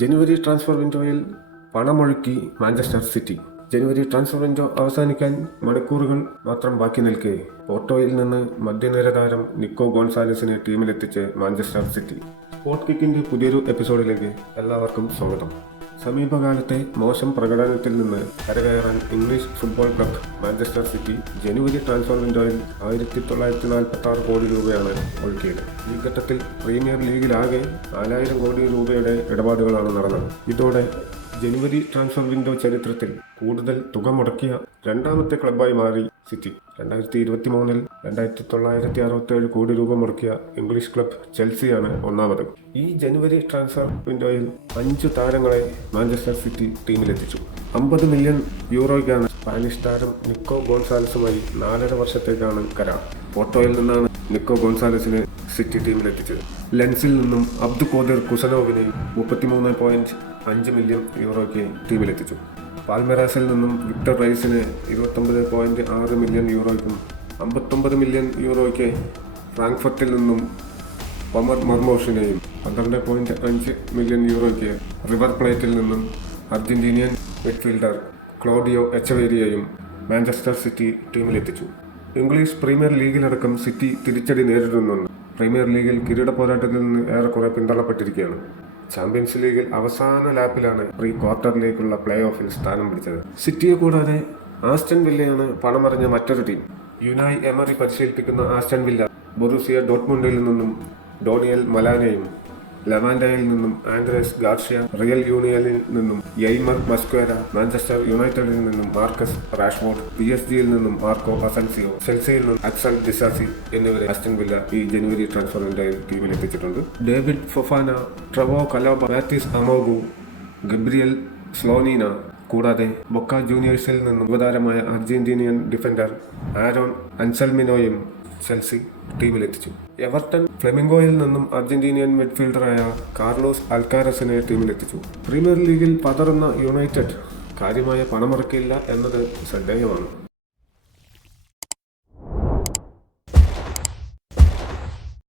ജനുവരി transfer വിൻഡോയിൽ പണമൊഴുക്കി Manchester City. ജനുവരി ട്രാൻസ്ഫർ വിൻഡോ അവസാനിക്കാൻ മണിക്കൂറുകൾ മാത്രം ബാക്കി നിൽക്കെ പോർട്ടോയിൽ നിന്ന് മധ്യനിര താരം നിക്കോ ഗോൺസാലസിനെ ടീമിലെത്തിച്ച് മാഞ്ചസ്റ്റർ സിറ്റി. സ്പോർട്ട് കിക്കിന്റെ പുതിയൊരു എപ്പിസോഡിലേക്ക് എല്ലാവർക്കും സ്വാഗതം. സമീപകാലത്തെ മോശം പ്രകടനത്തിൽ നിന്ന് കരകയറാൻ English football club Manchester City ജനുവരി ട്രാൻസ്ഫർ വിൻഡോയിൽ 1946 കോടി രൂപയാണ് ഒഴുക്കിയത്. ഈ ഘട്ടത്തിൽ പ്രീമിയർ ലീഗിലാകെ 4000 കോടി രൂപയുടെ ഇടപാടുകളാണ് നടന്നത്. ഇതോടെ ജനുവരി ട്രാൻസ്ഫർ വിൻഡോ ചരിത്രത്തിൽ കൂടുതൽ തുക മുടക്കിയ രണ്ടാമത്തെ ക്ലബ്ബായി മാറി സിറ്റി. 2023-ൽ 2967 കോടി രൂപ മുടക്കിയ ഇംഗ്ലീഷ് ക്ലബ് ചെൽസിയാണ് ഒന്നാമത്. ഈ ജനുവരി ട്രാൻസ്ഫർ വിൻഡോയിൽ 5 താരങ്ങളെ മാഞ്ചസ്റ്റർ സിറ്റി ടീമിലെത്തിച്ചു. 50 മില്യൺ യൂറോയ്ക്കാണ് സ്പാനിഷ് താരം നിക്കോ ഗോൺസാലസുമായി 4.5 വർഷത്തേക്കാണ് കരാർ. പോർട്ടോയിൽ നിന്നാണ് നിക്കോ ഗോൺസാലസിനെ സിറ്റി ടീമിലെത്തിച്ചത്. ലെൻസിൽ നിന്നും അബ്ദു ഖോദിർ കുസനോവിനെ 33.5 മില്യൺ യൂറോയ്ക്ക് ടീമിലെത്തിച്ചു. പാൽമെറാസിൽ നിന്നും വിക്ടർ റൈസിനെ 29.6 മില്യൺ യൂറോയ്ക്കും 59 മില്യൺ യൂറോയ്ക്ക് ഫ്രാങ്ക്ഫർട്ടിൽ നിന്നും ഒമർ മർമോഷിനെയും 12.5 മില്യൺ യൂറോയ്ക്ക് റിവർ പ്ലേറ്റിൽ നിന്നും അർജന്റീനിയൻ മിഡ്ഫീൽഡർ ക്ലോഡിയോ എച്ചവേരിയെയും മാഞ്ചസ്റ്റർ സിറ്റി ടീമിലെത്തിച്ചു. ഇംഗ്ലീഷ് പ്രീമിയർ ലീഗിലടക്കം സിറ്റി തിരിച്ചടി നേരിടുന്നുണ്ട്. പ്രീമിയർ ലീഗിൽ കിരീട പോരാട്ടത്തിൽ നിന്ന് ഏറെക്കുറെ പിന്തള്ളപ്പെട്ടിരിക്കുകയാണ്. ചാമ്പ്യൻസ് ലീഗിൽ അവസാന ലാപ്പിലാണ് പ്രീ ക്വാർട്ടറിലേക്കുള്ള പ്ലേ ഓഫിൽ സ്ഥാനം പിടിച്ചത്. സിറ്റിയെ കൂടാതെ ആസ്റ്റൺ വില്ലയാണ് പണമറിഞ്ഞ മറ്റൊരു ടീം. യുനായ് എമറി പരിശീലിപ്പിക്കുന്ന ആസ്റ്റൺ വില്ല ബൊറൂസിയ ഡോട്ട്മുണ്ടിൽ നിന്നും ഡോണിയൽ മലാനെയും, ലെവാൻഡയിൽ നിന്നും ആൻഡ്രേസ് ഗാർഷ്യ, റിയൽ യൂണിയനിൽ നിന്നും യെയ്മർ മസ്ക്വേര, മാഞ്ചസ്റ്റർ യുണൈറ്റഡിൽ നിന്നും മാർക്കസ് റാഷ്ഫോർഡ്, PSG-യിൽ നിന്നും മാർക്കോ അസൻസിയോ, ചെൽസിയിൽ നിന്നും അക്സൽ ഡിസാസി എന്നിവരെ ആസ്റ്റൺ വില്ല ഈ ജനുവരി ട്രാൻസ്ഫർ വിൻഡോയിൽ ടീമിലെത്തിച്ചിട്ടുണ്ട്. David Fofana, Trevoh Chalobah, Mathis Amougou, Gabriel Slonina കൂടാതെ ബൊക്ക ജൂനിയേഴ്സിൽ നിന്നും യുവതാരമായ അർജന്റീനിയൻ ഡിഫൻഡർ ആരോൺ അൻസൽമിനോയും ചെൽസി ടീമിലെത്തിച്ചു. എവർട്ടൺ ഫ്ലെമിംഗോയിൽ നിന്നും അർജന്റീനിയൻ മിഡ്ഫീൽഡറായ കാർലോസ് അൽക്കാരസിനെ ടീമിലെത്തിച്ചു. പ്രീമിയർ ലീഗിൽ പതറുന്ന യുണൈറ്റഡ് കാര്യമായ പണമിറക്കില്ല എന്നത് ശ്രദ്ധേയമാണ്.